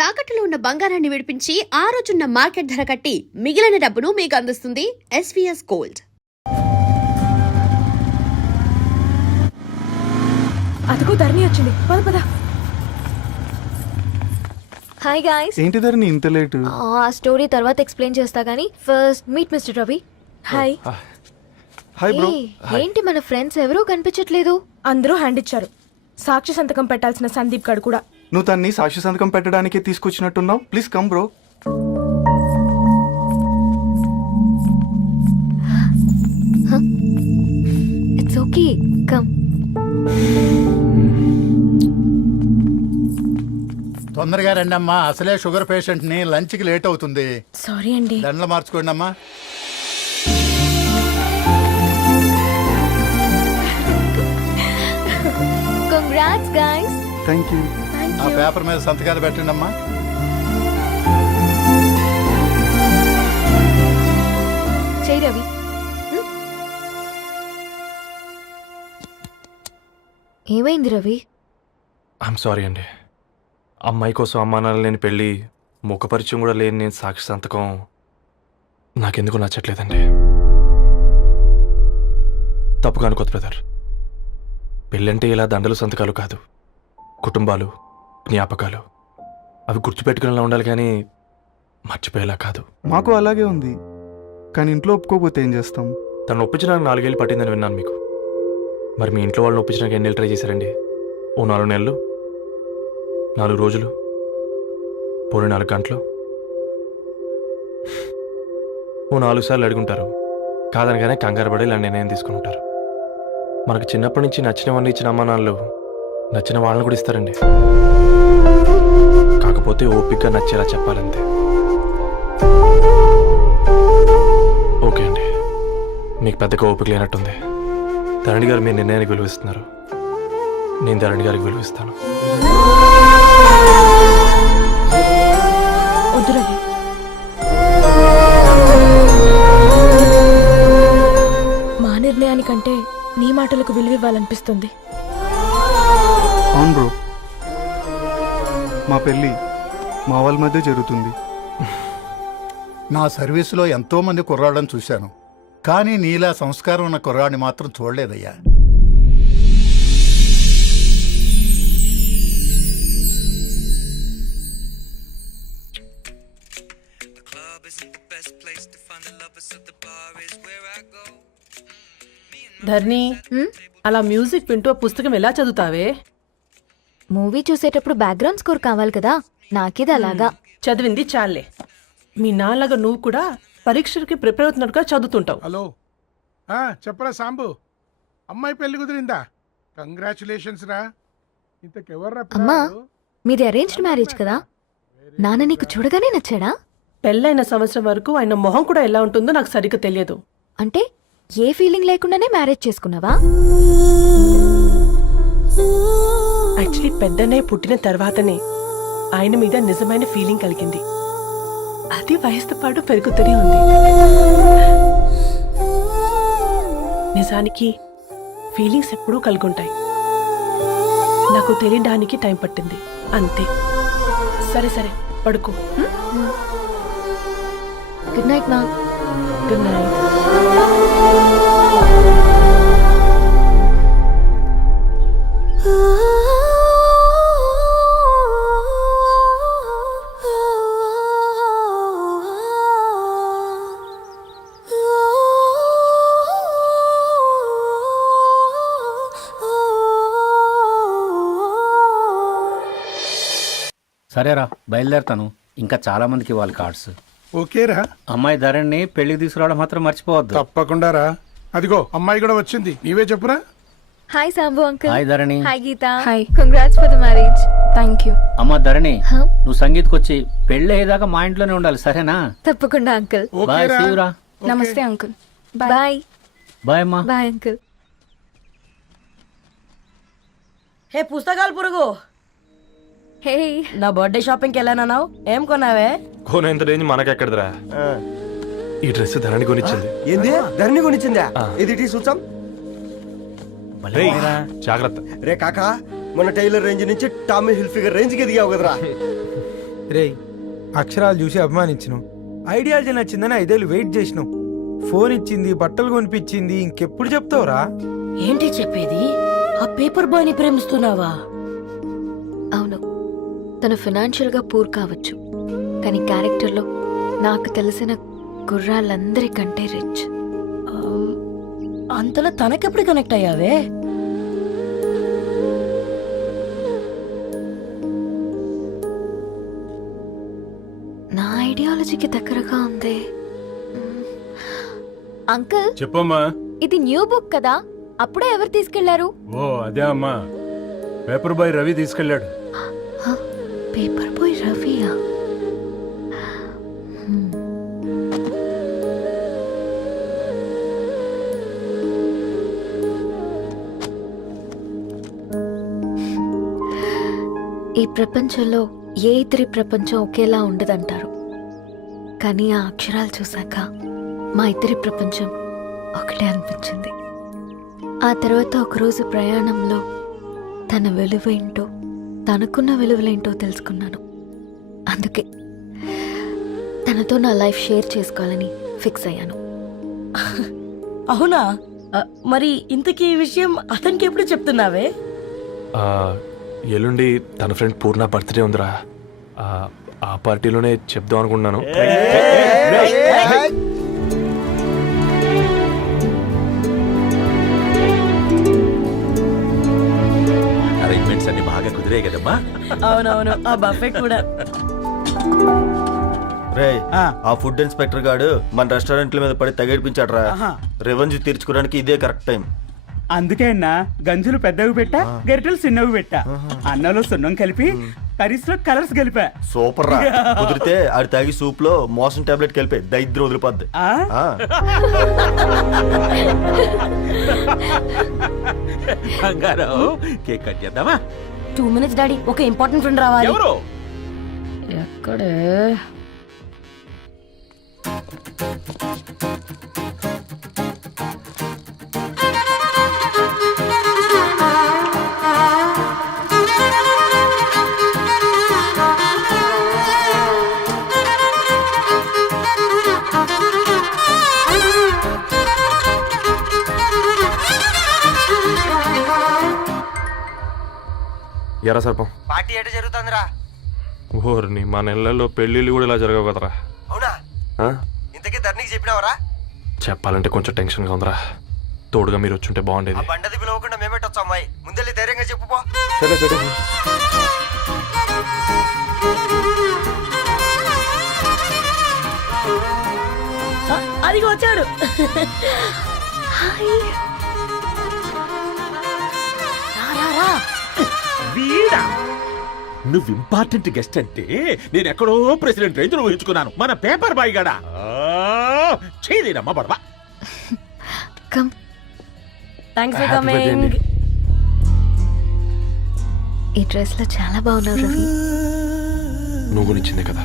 తాకట్టులో ఉన్న బంగారాన్ని విడిపించి ఆ రోజున్న మార్కెట్ ధర కట్టి మిగిలిన డబ్బును మీకు అందిస్తుంది ఎస్వీఎస్ గోల్డ్. అదిగో ధరణి వచ్చింది, పద పద. Hi guys. ఏంటి ధరణి ఇంత లేట్? ఆ స్టోరీ తర్వాత ఎక్స్ప్లెయిన్ చేస్తా గానీ first meet mister Ravi. Hi. Hi bro. ఏంటి మన ఫ్రెండ్స్ ఎవరూ కనిపించట్లేదు? అందరూ హ్యాండ్ ఇచ్చారు. సాక్షి సంతకం పెట్టాల్సిన సందీప్ గడు కూడా. నువ్వు తన్ని సాక్షి సంతకం పెట్టడానికే తీసుకొచ్చినట్టున్నావు. Please come bro. It's okay, come. తొందరగా రండి అమ్మా, అసలే షుగర్ పేషెంట్ ని, లంచ్ కి లేట్ అవుతుంది. సారీ అండి. దండలు మార్చుకోండి అమ్మా. Congrats guys. Thank you. ఆ పేపర్ మీద సంతకాలు పెట్టండి అమ్మా. చెయ్యి రవి. ఏమైంది రవి? ఐఎమ్ సారీ అండి. అమ్మాయి కోసం అమ్మానాలు లేని పెళ్ళి, ముఖపరిచయం కూడా లేని నేను సాక్షి సంతకం నాకెందుకు నచ్చట్లేదండి. తప్పుగా అనుకోదు బ్రదర్. పెళ్ళంటే ఇలా దండలు సంతకాలు కాదు, కుటుంబాలు, జ్ఞాపకాలు. అవి గుర్తుపెట్టుకునేలా ఉండాలి కానీ మర్చిపోయేలా కాదు. మాకు అలాగే ఉంది, కానీ ఇంట్లో ఒప్పుకోకపోతే ఏం చేస్తాం? తను ఒప్పించడానికి 4 ఏళ్ళు పట్టిందని విన్నాను మీకు. మరి మీ ఇంట్లో వాళ్ళని ఒప్పించడానికి ఎన్ని నెలలు ట్రై చేశారండి? ఓ 4 నెలలు, 4 రోజులు, పోనీ 4 గంటలు, ఓ 4 సార్లు అడుగుంటారు. కాదనగానే కంగారు పడి ఇలా నిర్ణయం తీసుకుని ఉంటారు. మనకు చిన్నప్పటి నుంచి నచ్చినవన్నీ ఇచ్చిన అమ్మా నాన్నలు నచ్చిన వాళ్ళని కూడా ఇస్తారండి. కాకపోతే ఓపికగా నచ్చేలా చెప్పాలంతే. ఓకే అండి, మీకు పెద్దగా ఓపిక లేనట్టుంది. ధరణి గారు మీ నిర్ణయానికి విలువిస్తున్నారు, నేను ధరణి గారికి విలువిస్తాను. వద్దు రవి. మా నిర్ణయానికంటే నీ మాటలకు విలువివ్వాలనిపిస్తుంది. అవును బ్రో, మా పెళ్ళి మా వాళ్ళ మధ్య జరుగుతుంది. నా సర్వీసులో ఎంతో మంది కుర్రాళ్ళని చూశాను, కానీ నీలా సంస్కారం ఉన్న కుర్రాడిని మాత్రం చూడలేదయ్యా. ధర్ని, అలా మ్యూజిక్ వింటూ పుస్తకం ఎలా చదువుతావే? మూవీ చూసేటప్పుడు బ్యాక్గ్రౌండ్ స్కోర్ కావాలి కదా, నాకిది అలాగా. చదివింది చాలే. మీ నాన్నగా నువ్వు కూడా పరీక్షలకి ప్రిపేర్ అవుతున్నట్టుగా చదువుతుంటావు. హలో, చెప్పరా సాంబు, అమ్మాయి పెళ్లి కుదిరిందా? కంగ్రాచులేషన్స్ రా. ఇంతకెవర్రా? అమ్మా, మీది అరేంజ్డ్ మ్యారేజ్ కదా, నాన్న నీకు చూడగానే నచ్చాడా? పెళ్ళైన సంవత్సరం వరకు ఆయన మొహం కూడా ఎలా ఉంటుందో నాకు సరిగ్గా తెలియదు. అంటే ఏ ఫీలింగ్ లేకుండానే మ్యారేజ్ చేసుకున్నావా? యాక్చువల్లీ పెద్దన్నయ్య పుట్టిన తర్వాతనే ఆయన మీద నిజమైన ఫీలింగ్ కలిగింది. అది వయసుతో పాటు పెరుగుతూనే ఉంది. నిజానికి ఫీలింగ్స్ ఎప్పుడూ కలుగుంటాయి, నాకు తెలియడానికి టైం పట్టింది అంతే. సరే సరే, పడుకో. గుడ్ నైట్ మా. Good night. సరేరా, బయలుదేరుతాను. ఇంకా చాలా మందికి ఇవ్వాలి కార్డ్స్. ఓకేరా. అమ్మాయి ధరణి పెళ్లికి తీసుకురావడం మాత్రం మర్చిపోవద్దు. తప్పకుండా రా. అదిగో అమ్మాయి కూడా వచ్చింది, నీవే చెప్పురా. Hi Sambu uncle. Hi Dharani. Hi Geetha. Hi. Congrats for the marriage. Thank you. అమ్మ ధరణి, నువ్వు సంగీత్కి వచ్చి పెళ్లి అయ్యేదాకా మా ఇంట్లోనే ఉండాలి, సరేనా? తప్పకుండా అంకుల్. బాయ్. సీవురా. నమస్తే అంకుల్. బాయ్. బాయ్ అమ్మా. Bye uncle. హే పుస్తకాలు పురుగు, హే, నా బర్త్డే షాపింగ్కి వెళ్ళానన్నావు, ఏం కొన్నావే? కోనేంత రేంజ్ మనకెక్కడదిరా. ఈ డ్రెస్ ధరణి కొనిచ్చింది. ఏంది? ధరణి కొనిచ్చిందా? ఇది చూసాం. జాగ్రత్త రే కాకా, మన టైలర్ రేంజ్ నుంచి టామీ హిల్ఫిగర్ రేంజ్ కి ఎదిగావు కదరా. రేయ్ అక్షరాలు చూసి అభిమానించినావు, ఐడియాలజీ నచ్చిందని 5 ఏళ్ళు వెయిట్ చేసినావు, ఫోన్ ఇచ్చింది, బట్టలు కొనిపించింది, ఇంకెప్పుడు చెప్తావురా? ఏంటి చెప్పేది? ఆ పేపర్ బాయ్ ని ప్రేమిస్తున్నావా? అవును, తను ఫినాన్షియల్గా పూర్ కావచ్చు, కానీ క్యారెక్టర్లో నాకు తెలిసిన గుర్రాలందరికంటే రిచ్. అంతలో తనకెప్పుడు కనెక్ట్ అయ్యావే? నా ఐడియాలజీకి దగ్గరగా ఉంది. అంకుల్, చెప్పమ్మా. ఇది న్యూ బుక్ కదా, అప్పుడే ఎవరు తీసుకెళ్లారు? ఓ అదే అమ్మా, పేపర్ బాయ్ రవి తీసుకెళ్ళాడు. పేపర్ బాయ్ రవియా? ఈ ప్రపంచంలో ఏ ఇద్దరి ప్రపంచం ఒకేలా ఉండదంటారు, కానీ ఆ అక్షరాలు చూశాక మా ఇద్దరి ప్రపంచం ఒకటే అనిపించింది. ఆ తర్వాత ఒకరోజు ప్రయాణంలో తన విలువేంటో, తనకున్న విలువలేంటో తెలుసుకున్నాను. అందుకే తనతో నా లైఫ్ షేర్ చేసుకోవాలని ఫిక్స్ అయ్యాను. అవునా? మరి ఇంతకీ ఈ విషయం అతనికి ఎప్పుడు చెప్తున్నావే? ఆ, ఎల్లుండి తన ఫ్రెండ్ పూర్ణ బర్త్డే ఉందిరా. ఆ పార్టీలోనే చెప్దాం అనుకుంటున్నాను. అరేంజ్మెంట్స్ అన్ని బాగా కుదిరే కదమ్మా. అవునవును, ఆ బఫే కూడా. రే ఆ ఫుడ్ ఇన్స్పెక్టర్ గాడు మన రెస్టారెంట్ల మీద పడి తగేడిపించాడ్రా. రెవెన్యూ తీర్చుకోవడానికి ఇదే కరెక్ట్ టైం. అందుకే అన్న గంజులు పెద్దవి పెట్టా, గరిటెలు చిన్నవి పెట్టా, అన్నంలో సున్నం కలిపి కర్రీస్లో కలర్స్ కలిపా. సూపర్ రా. కుదిరితే ఆడి తాగి సూప్ లో మోషన్ టాబ్లెట్ కలిపే దైద్యం వదిలిపోద్ది. బంగారం, కేక్ కట్ చేద్దామా? 2 minutes డాడీ, ఒక ఇంపార్టెంట్ ఫ్రెండ్ రావాలి. ఎవరు? ఎక్కడే? ఎరా సర్పం, పార్టీ ఎట జరుగుతుందిరా? ఓర్ని మా నెలల్లో పెళ్ళిళ్ళు కూడా ఇలా జరగవు కదరా. అవునా? ఆ? ఇంతకీ ధరణికి చెప్పినావరా? చెప్పాలంటే కొంచెం టెన్షన్గా ఉందిరా. తోడుగా మీరు వచ్చుంటే బాగుండేది. బండది పిలవకుండా మేమేటొచ్చు అమ్మాయి, ముందెళ్ళి ధైర్యంగా చెప్పుపో. సరే సరే. అదిగో వచ్చాడు. వీడా? నువ్వు ఇంపార్టెంట్ గెస్ట్ అంటే నేను ఎక్కడో ప్రెసిడెంట్ రేంజ్లో ఊహించుకున్నాను. మన పేపర్ బాయ్ గడా చేయలేనమ్మా బడవా. Come. Thanks for Happy birthday coming. అండి. ఈ డ్రెస్ లో చాలా బాగున్నావు రవి. నువ్వు గురించిందే కదా.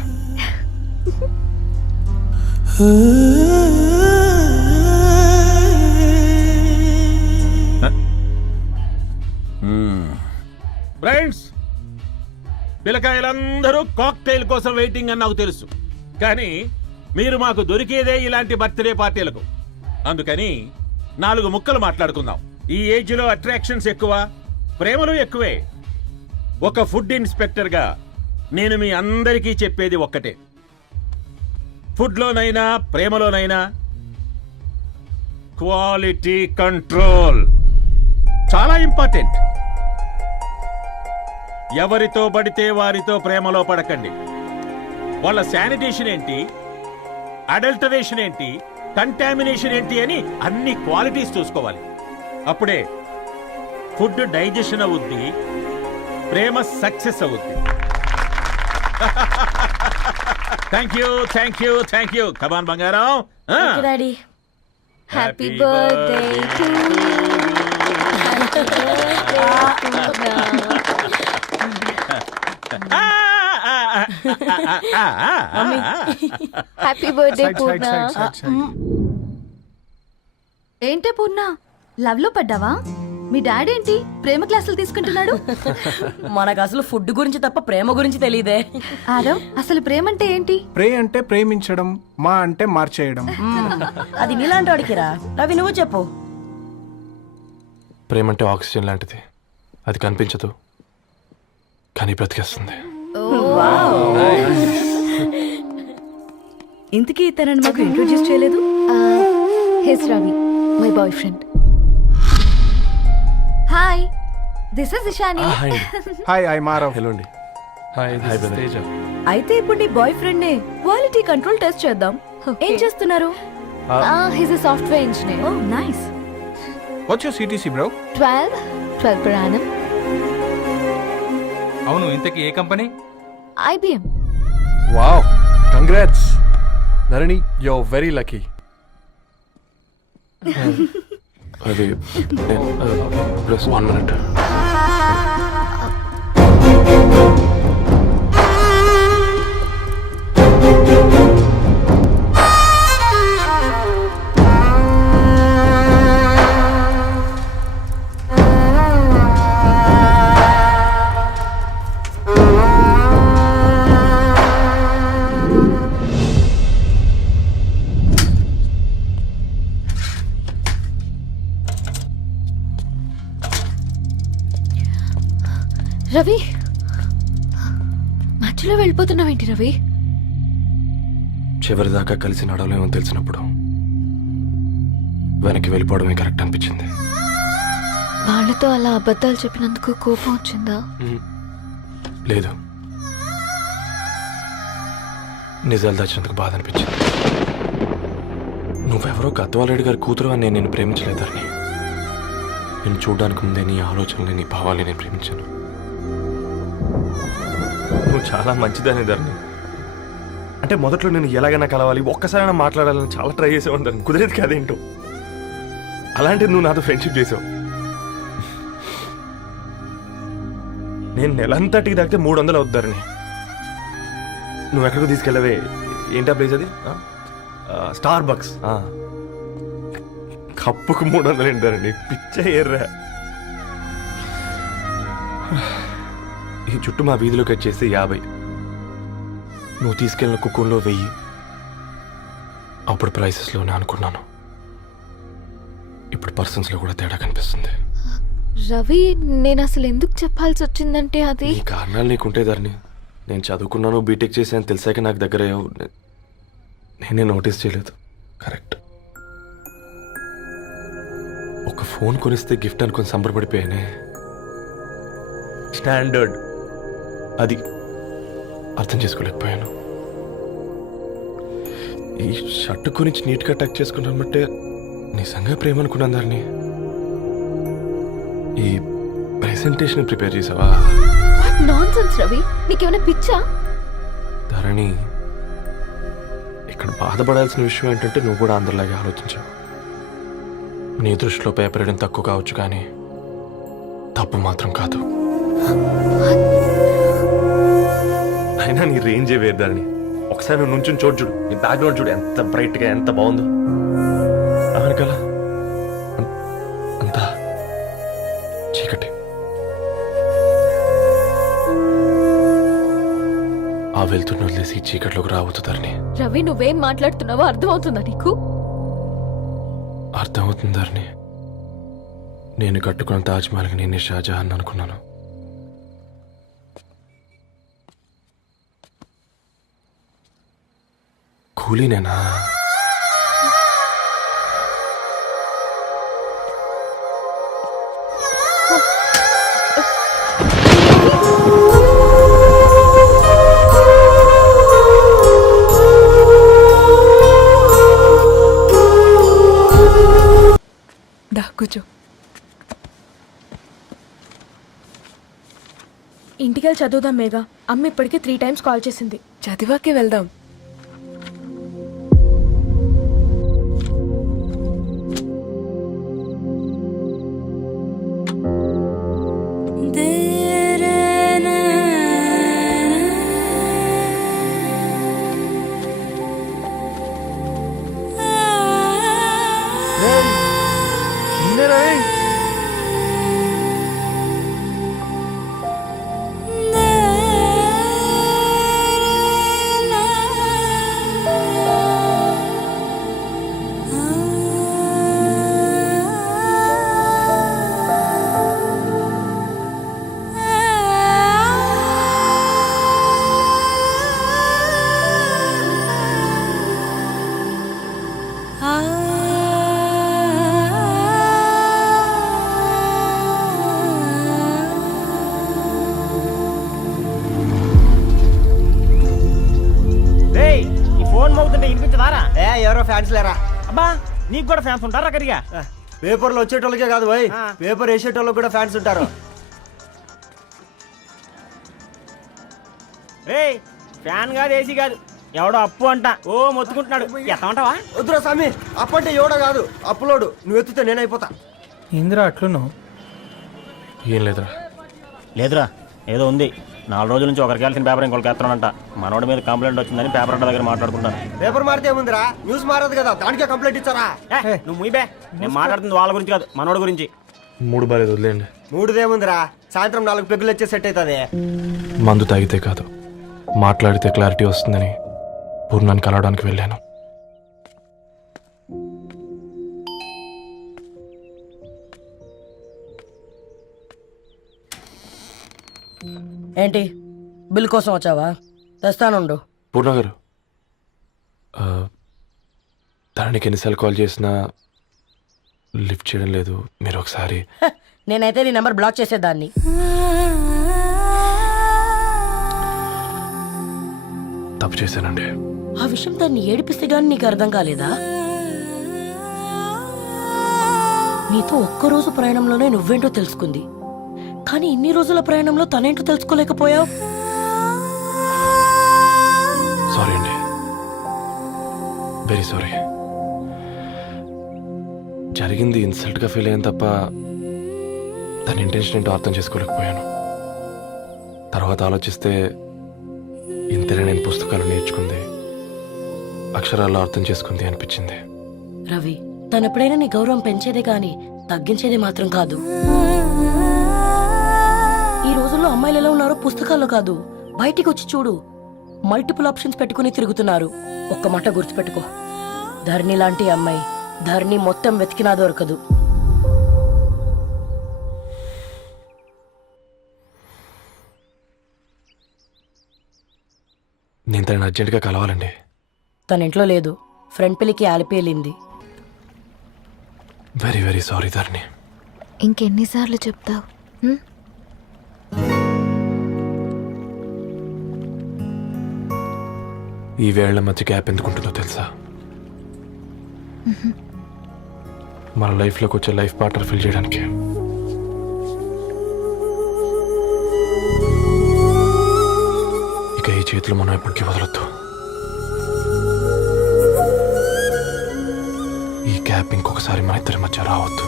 ఫ్రెండ్స్, పిల్లకాయలందరూ కాక్టైల్ కోసం వెయిటింగ్ అని నాకు తెలుసు, కానీ మీరు మాకు దొరికేదే ఇలాంటి బర్త్డే పార్టీలకు. అందుకని 4 ముక్కలు మాట్లాడుకుందాం. ఈ ఏజ్ లో అట్రాక్షన్స్ ఎక్కువ, ప్రేమలు ఎక్కువే. ఒక ఫుడ్ ఇన్స్పెక్టర్ గా నేను మీ అందరికీ చెప్పేది ఒక్కటే, ఫుడ్లోనైనా ప్రేమలోనైనా క్వాలిటీ కంట్రోల్ చాలా ఇంపార్టెంట్. ఎవరితో పడితే వారితో ప్రేమలో పడకండి. వాళ్ళ శానిటేషన్ ఏంటి, అడల్టరేషన్ ఏంటి, కంటామినేషన్ ఏంటి అని అన్ని క్వాలిటీస్ చూసుకోవాలి. అప్పుడే ఫుడ్ డైజెషన్ అవుద్ది, ప్రేమ సక్సెస్ అవుద్ది. Thank you, thank you, thank you. Come on బంగారం. Daddy. Happy birthday to happy birthday Purna. Side. ఏంటే పూర్ణ, లవ్ లో పడ్డావా? మీ డాడీ ఏంటి ప్రేమ క్లాసులు తీసుకుంటున్నాడు? మనకు అసలు ఫుడ్ గురించి తప్ప ప్రేమ గురించి తెలియదే. ఆరవ్, అసలు ప్రేమ అంటే ఏంటి? ప్రే అంటే ప్రేమించడం, మా అంటే మార్చేయడం. అది నీలాంటి వాడికిరా. రవి నువ్వు చెప్పు. ప్రేమ అంటే ఆక్సిజన్ లాంటిది. అది కనిపించదు కానీ బ్రతికేస్తుంది. ఇంతకీ తనని మాకు ఇంట్రొడ్యూస్ చేయలేదు. His Ravi, my boy friend. Hi, this is Ishani. Hi, I Marav. Hello అండి. హాయ్ తేజ. అయితే ఇప్పుడు నీ బాయ్ ఫ్రెండ్ నే క్వాలిటీ కంట్రోల్ టెస్ట్ చేద్దాం. ఏం చేస్తున్నారు? His a software engineer. Oh nice. What's your CTC bro? 12 per annum. అవును, ఇంతకీ ఏ కంపెనీ? IBM. Wow, congrats Dharani, you are very lucky. అది ప్లస్ 1 minute. రవి, మధ్యలో వెళ్ళిపోతున్నావేంటి రవి? చివరిదాకా కలిసి నడవలేమని తెలిసినప్పుడు వెనక్కి వెళ్ళిపోవడమే కరెక్ట్ అనిపించింది. వాళ్ళతో అలా అబద్ధాలు చెప్పినందుకు కోపం వచ్చిందా? లేదు, నిజాలు దాచినందుకు బాధ అనిపించింది. నువ్వెవరో గద్వాలరెడ్డి గారి కూతురు అని నేను ప్రేమించలేదని. నేను చూడడానికి ముందే నీ ఆలోచనలు, నీ భావాల్ని నేను ప్రేమించాను. నువ్వు చాలా మంచిదని ధరణి. అంటే మొదట్లో నేను ఎలాగైనా కలవాలి, ఒక్కసారైనా మాట్లాడాలని చాలా ట్రై చేసేవాడిని ధరణి. కుదిరేది కాదేంటో. అలాంటిది నువ్వు నాతో ఫ్రెండ్షిప్ చేసావు. నేను నెలంతటికి తాగితే 300 అవుతారని నువ్వు ఎక్కడికి తీసుకెళ్ళవే. ఏంటా ప్లేస్ అది? Star bucks. కప్పుకు 300 ఏంటారండి, పిచ్చ ఎర్రా. ఈ చుట్టూ మా వీధిలోకి వచ్చేసి 50. నువ్వు తీసుకెళ్ళిన కుక్కర్లో 1000. అప్పుడు ప్రైసెస్లోనే అనుకున్నాను, ఇప్పుడు పర్సన్స్లో కూడా తేడా కనిపిస్తుంది. రవి, నేను అసలు ఎందుకు చెప్పాల్సి వచ్చిందంటే అది ఈ కారణాలు నీకుంటే ధరణి. నేను చదువుకున్నాను, బీటెక్ చేశాను తెలిసాక నాకు దగ్గర నేనే నోటీస్ చేయలేదు. కరెక్ట్. ఒక ఫోన్ కొనిస్తే గిఫ్ట్ అనుకుని సంబరపడిపోయానే. స్టాండర్డ్ అది అర్థం చేసుకోలేకపోయాను. ఈ షర్ట్ గురించి నీట్గా టచ్ చేసుకున్నామంటే నిజంగా ప్రేమ అనుకున్నాను దాన్ని. ఈ ప్రెజెంటేషన్ ప్రిపేర్ చేసావా? నాన్సెన్స్ రవి, నీకేమైనా పిచ్చా? ధరణి, ఇక్కడ బాధపడాల్సిన విషయం ఏంటంటే నువ్వు కూడా అందరిలాగే ఆలోచించావు. నీ దృష్టిలో పేపర్ వేయడం తక్కువ కావచ్చు కానీ తప్పు మాత్రం కాదు. అయినా నీ రేంజే వేరు ధరణి. ఒకసారి నువ్వు నుంచుని చోటు చూడు, నీ బ్యాక్గ్రౌండ్ చూడు ఎంత బ్రైట్గా, ఎంత బాగుందో. వెనకాల అంతా చీకటి. ఆ వెళ్తున్న వదిలేసి చీకట్లోకి రాబోతుందని. రవి, నువ్వేం మాట్లాడుతున్నావో అర్థమవుతుందా నీకు? అర్థమవుతుందని. నేను కట్టుకున్న తాజ్మహల్కి నేనే షాజహాన్ అనుకున్నాను. కూలీనేనా? కూర్చో. ఇంటికెళ్ళి చదువుదాం మేఘా. అమ్మ ఇప్పటికే 3 times కాల్ చేసింది. చదివాకే వెళ్దాం. ఫ్యాన్స్ లేరా? అబ్బా నీకు కూడా ఫ్యాన్స్ ఉంటారా కరిగా? పేపర్లో వచ్చేటోళ్ళకే కాదు పోయి, పేపర్ వేసేటోళ్ళకి కూడా ఫ్యాన్స్ ఉంటారు. ఏయ్ ఫ్యాన్ కాదు, ఏసీ కాదు, ఎవడో అప్పు అంట ఓ మొత్తుకుంటున్నాడు. ఎత్తమంటావా? వద్దురా స్వామి, అప్పు అంటే ఎవడో కాదు, అప్పులోడు. నువ్వు ఎత్తుతే నేనైపోతా. ఇందిరా అట్లున్నావు? ఏం లేదురా. లేదురా, ఏదో ఉంది. 4 రోజుల నుంచి ఒకరికి వెళ్ళిన పేపర్ ఇంకొకరికి ఎత్తానంట. మనోడి మీద కంప్లైంట్ వచ్చిందని పేపర్ అడ్డ దగ్గర మాట్లాడుకుంటాను. పేపర్ మారితే ఏముందిరా, న్యూస్ మారదు కదా, దానికే కంప్లైంట్ ఇచ్చారా? నువ్వు ముయ్యబే, నేను మాట్లాడుతుంది వాళ్ళ గురించి కాదు, మనోడి గురించి. మూడు బాలేదు, వదిలేండి. మూడుదేముందిరా, సాయంత్రం 4 పెగ్గులు వచ్చే సెట్ అవుతుంది. మందు తాగితే కాదు, మాట్లాడితే క్లారిటీ వస్తుందని పూర్ణాన్ని కలవడానికి వెళ్ళాను. ఏంటి బిల్ కోసం వచ్చావా? తెస్తానుండు. పూర్ణ గారు, తనకి ఎన్నిసార్లు కాల్ చేసినా లిఫ్ట్ చేయడం లేదు. మీరు ఒకసారి నేనైతే నీ నెంబర్ బ్లాక్ చేసేదాన్ని. తప్పు చేశానండి. ఆ విషయం దాన్ని ఏడిపిస్తే గానీ నీకు అర్థం కాలేదా? నీతో ఒక్కరోజు ప్రయాణంలోనే నువ్వేంటో తెలుసుకుంది, కానీ ఇన్ని రోజుల ప్రయాణంలో తనేంటో తెలుసుకోలేకపోయావు. సారీ అండి, వెరీ సారీ. జరిగింది ఇన్సల్ట్గా ఫీల్ అయ్యాను తప్ప తన ఇంటెన్షన్ ఏంటో అర్థం చేసుకోలేకపోయాను. తర్వాత ఆలోచిస్తే ఇంతనే నేను పుస్తకాలు నేర్చుకుంది, అక్షరాల్లో అర్థం చేసుకుంది అనిపించింది. రవి, తను ఎప్పుడైనా నీ గౌరవం పెంచేదే గాని తగ్గించేదే మాత్రం కాదు. ఈ రోజుల్లో అమ్మాయిలు ఎలా ఉన్నారో పుస్తకాల్లో కాదు, బయటికి వచ్చి చూడు. మల్టిపుల్ ఆప్షన్స్ పెట్టుకుని తిరుగుతున్నారు. ఒక్క మాట గుర్తుపెట్టుకో, ధరణి లాంటి అమ్మాయి ధరణి మొత్తం వెతికినా దొరకదు. నేను తనని అర్జెంటుగా కలవాలండి. తన ఇంట్లో లేదు, ఫ్రెండ్ పెళ్లికి ఆలిపి వెళ్ళింది. వెరీ వెరీ సారీ ధరణి. ఇంకెన్నిసార్లు చెప్తావు? ఈ వేళ్ల మధ్య గ్యాప్ ఎందుకుంటుందో తెలుసా? మన లైఫ్లోకి వచ్చే లైఫ్ పార్ట్నర్ ఫిల్ చేయడానికి. ఇక ఈ చేతులు మనం ఎప్పటికీ వదలొద్దు. ఈ గ్యాప్ ఇంకొకసారి మన ఇద్దరి మధ్య రావద్దు.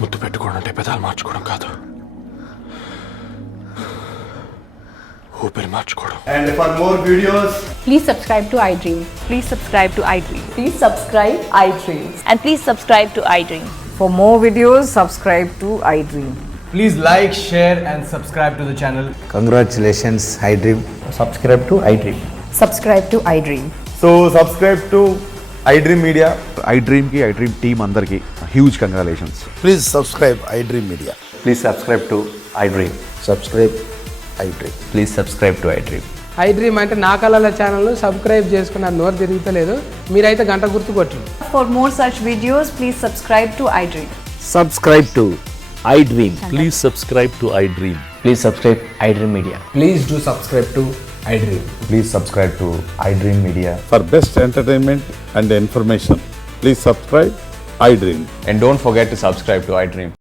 ముద్దు పెట్టుకోవడం అంటే పెదాలు మార్చుకోవడం కాదు, ఊపిరి మార్చుకోవడం. And for more videos, Please subscribe to iDream. Please subscribe to iDream. Please subscribe iDream. And please subscribe to iDream. For more videos, subscribe to iDream. please like, share and subscribe to the channel. Congratulations iDream. Subscribe to iDream. Subscribe to iDream. So subscribe to iDream Media. iDream కి iDream team అందరికి huge congratulations. Please subscribe iDream media. Please subscribe to iDream. Subscribe iDream. Please subscribe to iDream. iDream అంటే నా కళల channel subscribe చేసుకున్న నోరు తిరుగుతలేదు. మీరైతే గంట గుర్తు కొట్టు. For more such videos, please subscribe to iDream. Subscribe to iDream. Please subscribe to iDream. Please subscribe iDream Media. Please do subscribe to iDream. Please subscribe to iDream media. For best entertainment and information, please subscribe iDream. And don't forget to subscribe to iDream.